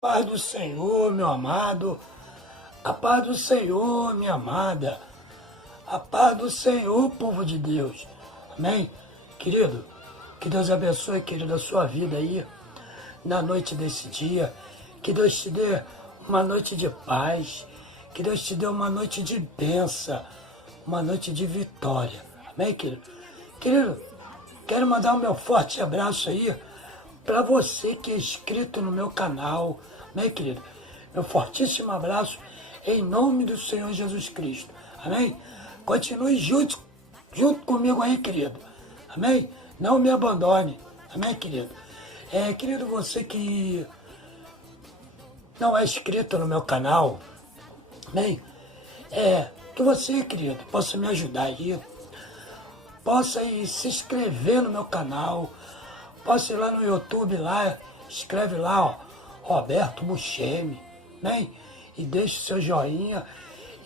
Paz do Senhor, meu amado, a paz do Senhor, minha amada, a paz do Senhor, povo de Deus, amém? Querido, que Deus abençoe, querido, a sua vida aí, na noite desse dia, que Deus te dê uma noite de paz, que Deus te dê uma noite de bênção, uma noite de vitória, amém, querido? Querido, quero mandar um meu forte abraço aí para você que é inscrito no meu canal, amém, querido? Meu fortíssimo abraço em nome do Senhor Jesus Cristo, amém? Continue junto comigo aí, querido, amém? Não me abandone, amém, querido? Querido, você que não é inscrito no meu canal, amém? Que você, querido, possa me ajudar aí, possa ir se inscrever no meu canal, possa ir lá no YouTube, lá, escreve lá, ó, Roberto Buscemi, né? E deixe o seu joinha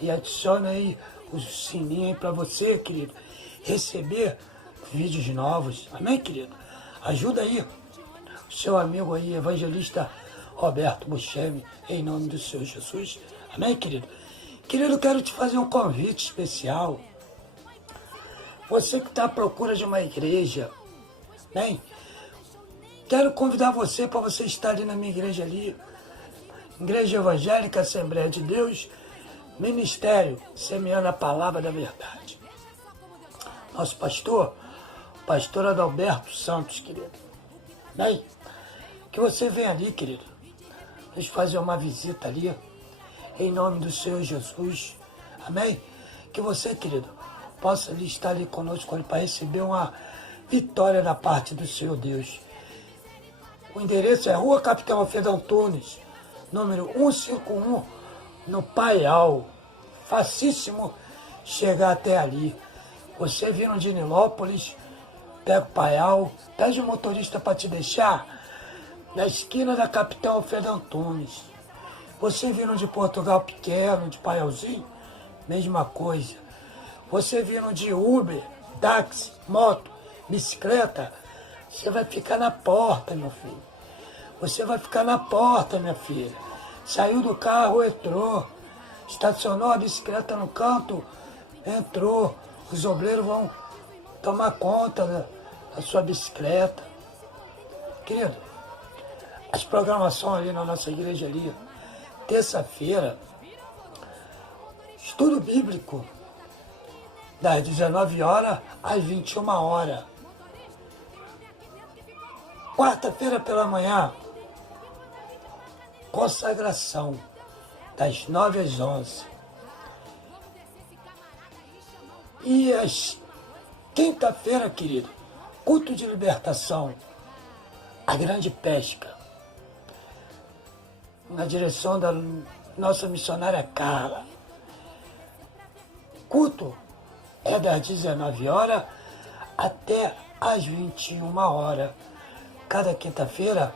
e adicione aí o sininho aí para você, querido, receber vídeos novos, amém, querido? Ajuda aí o seu amigo aí, evangelista Roberto Buscemi, em nome do Senhor Jesus, amém, querido? Querido, quero te fazer um convite especial. Você que está à procura de uma igreja, né? Quero convidar você para você estar ali na minha igreja ali, Igreja Evangélica Assembleia de Deus, Ministério Semeando a Palavra da Verdade. Nosso pastor Adalberto Santos, querido. Né? Que você venha ali, querido, nos fazer uma visita ali, em nome do Senhor Jesus. Amém? Que você, querido, possa ali estar ali conosco para receber uma vitória da parte do Senhor Deus. O endereço é Rua Capitão Alfredo Antunes, número 151, no Paial. Facíssimo chegar até ali. Você vindo de Nilópolis, pega o Paial, pede o motorista para te deixar na esquina da Capitão Alfredo Antunes. Você vindo de Portugal Pequeno, de Paialzinho, mesma coisa. Você vindo de Uber, táxi, moto, bicicleta, você vai ficar na porta, meu filho. Você vai ficar na porta, minha filha. Saiu do carro, entrou. Estacionou a bicicleta no canto, entrou. Os obreiros vão tomar conta da sua bicicleta. Querido, as programações ali na nossa igreja ali, terça-feira, estudo bíblico, das 19 horas às 21 horas. Quarta-feira pela manhã, consagração, das 9 às 11. E às quinta-feira, querido, culto de libertação, a grande pesca, na direção da nossa missionária Carla. Culto é das 19 horas até às 21 horas. Cada quinta-feira,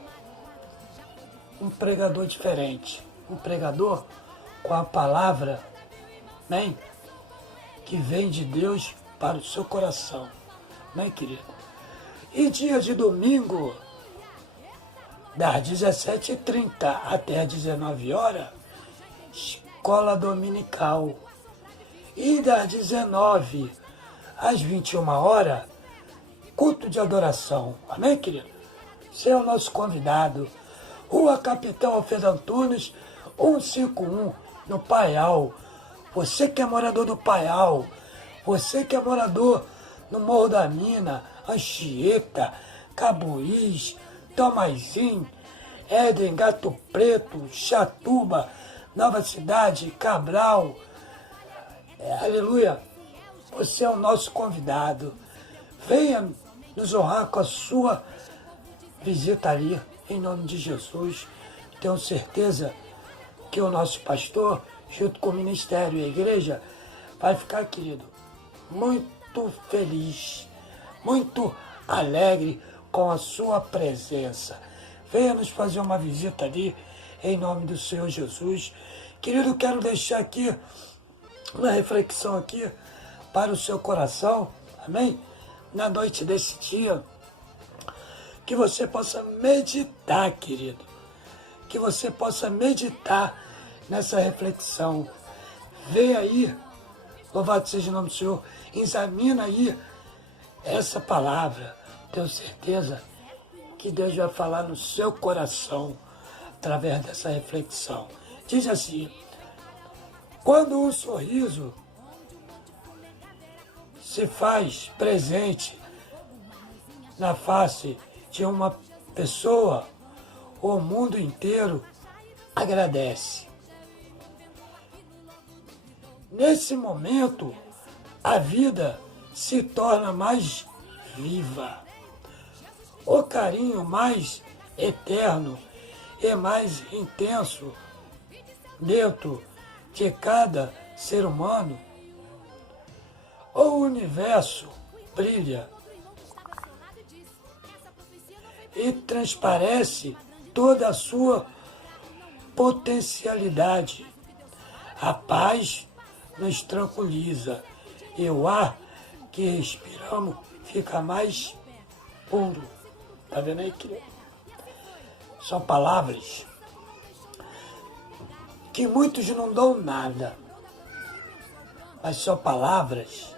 um pregador diferente. Um pregador com a palavra, né, que vem de Deus para o seu coração. Né, querido? E dia de domingo, das 17h30 até às 19 horas, escola dominical. E das 19 às 21 horas, culto de adoração. Amém, querido? Você é o nosso convidado. Rua Capitão Alfredo Antunes, 151, no Paial. Você que é morador do Paial, você que é morador no Morro da Mina, Anchieta, Cabuís, Tomazinho, Éden, Gato Preto, Chatuba, Nova Cidade, Cabral. Aleluia! Você é o nosso convidado. Venha nos honrar com a sua visita ali, em nome de Jesus. Tenho certeza que o nosso pastor, junto com o ministério e a igreja, vai ficar, querido, muito feliz, muito alegre com a sua presença. Venha nos fazer uma visita ali, em nome do Senhor Jesus. Querido, quero deixar aqui uma reflexão aqui para o seu coração, amém? Na noite desse dia, que você possa meditar, querido, que você possa meditar nessa reflexão. Vê aí, louvado seja o nome do Senhor, examina aí essa palavra. Tenho certeza que Deus vai falar no seu coração através dessa reflexão. Diz assim: quando um sorriso se faz presente na face de uma pessoa, o mundo inteiro agradece. Nesse momento, a vida se torna mais viva. O carinho mais eterno e mais intenso dentro de cada ser humano. O universo brilha e transparece toda a sua potencialidade. A paz nos tranquiliza e o ar que respiramos fica mais puro. Tá vendo aí que são palavras que muitos não dão nada, mas são palavras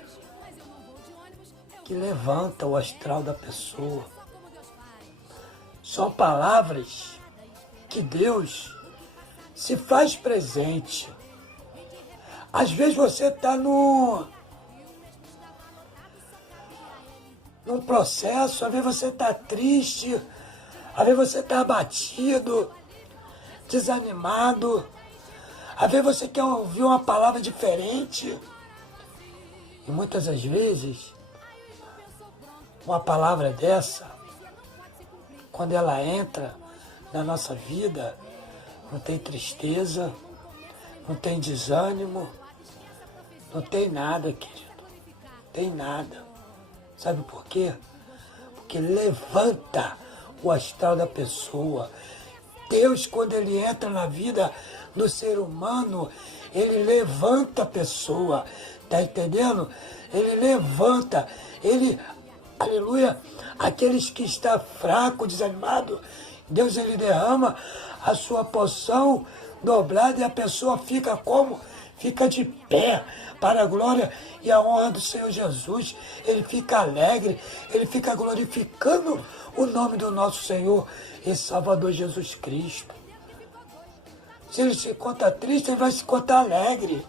que levantam o astral da pessoa. São palavras que Deus se faz presente. Às vezes você está num processo, às vezes você está triste, às vezes você está abatido, desanimado, às vezes você quer ouvir uma palavra diferente. E muitas das vezes, uma palavra dessa, quando ela entra na nossa vida, não tem tristeza, não tem desânimo, não tem nada, querido. Não tem nada. Sabe por quê? Porque levanta o astral da pessoa. Deus, quando Ele entra na vida do ser humano, Ele levanta a pessoa. Tá entendendo? Ele levanta. Ele, aleluia, aqueles que estão fracos, desanimados, Deus, Ele derrama a sua porção dobrada e a pessoa fica como? Fica de pé para a glória e a honra do Senhor Jesus. Ele fica alegre, ele fica glorificando o nome do nosso Senhor e Salvador Jesus Cristo. Se ele se encontra triste, ele vai se encontrar alegre.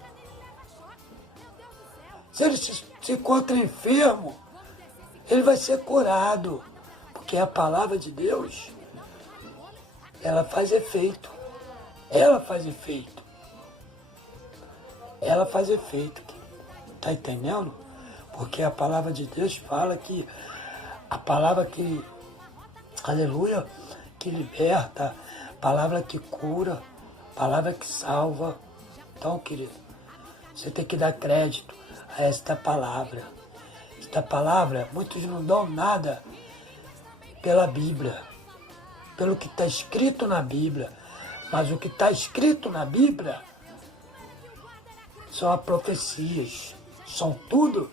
Se ele se encontra enfermo, ele vai ser curado. Porque a palavra de Deus, ela faz efeito. Ela faz efeito. Ela faz efeito. Tá entendendo? Porque a palavra de Deus fala que a palavra que, aleluia, que liberta, a palavra que cura, a palavra que salva. Então, querido, você tem que dar crédito a esta palavra. Esta palavra, muitos não dão nada pela Bíblia, pelo que está escrito na Bíblia. Mas o que está escrito na Bíblia são as profecias, são tudo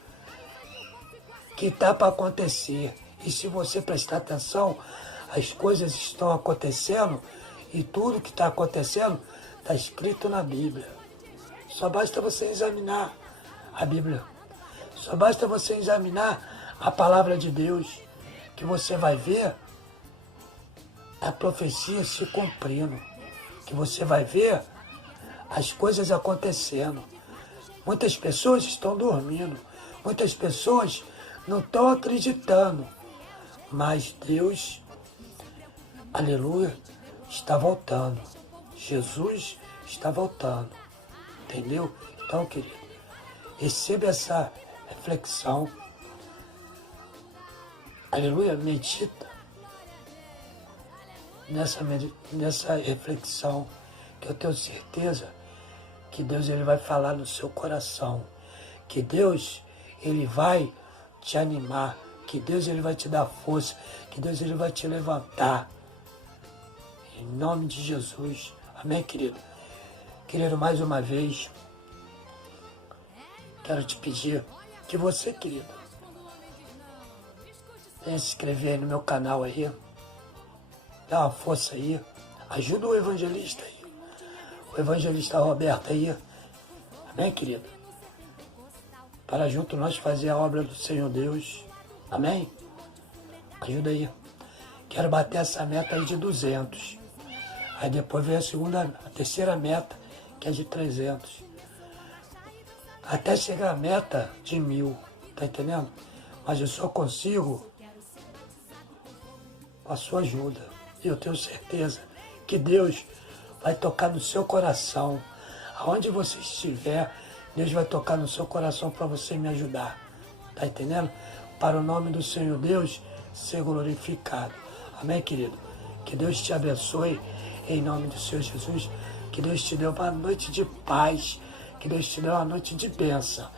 que está para acontecer. E se você prestar atenção, as coisas estão acontecendo e tudo que está acontecendo está escrito na Bíblia. Só basta você examinar a Bíblia. Só basta você examinar a palavra de Deus, que você vai ver a profecia se cumprindo, que você vai ver as coisas acontecendo. Muitas pessoas estão dormindo, muitas pessoas não estão acreditando, mas Deus, aleluia, está voltando. Jesus está voltando, entendeu? Então, querido, receba essa reflexão, aleluia, medita nessa reflexão, que eu tenho certeza que Deus, ele vai falar no seu coração, que Deus, ele vai te animar, que Deus, ele vai te dar força, que Deus, ele vai te levantar, em nome de Jesus. Amém, querido? Querido, mais uma vez, quero te pedir que você, querido, venha se inscrever aí no meu canal aí, dá uma força aí, Ajuda o evangelista aí. O evangelista Roberto aí. Amém, querido? Para junto nós fazer a obra do Senhor Deus. Amém? Ajuda aí. Quero bater essa meta aí de 200. Aí depois vem a terceira meta, que é de 300. Até chegar a meta de 1000. Tá entendendo? Mas eu só consigo com a sua ajuda. E eu tenho certeza que Deus vai tocar no seu coração. Aonde você estiver, Deus vai tocar no seu coração para você me ajudar. Tá entendendo? Para o nome do Senhor Deus ser glorificado. Amém, querido? Que Deus te abençoe em nome do Senhor Jesus. Que Deus te dê uma noite de paz. Que Deus te dê uma noite de bênção.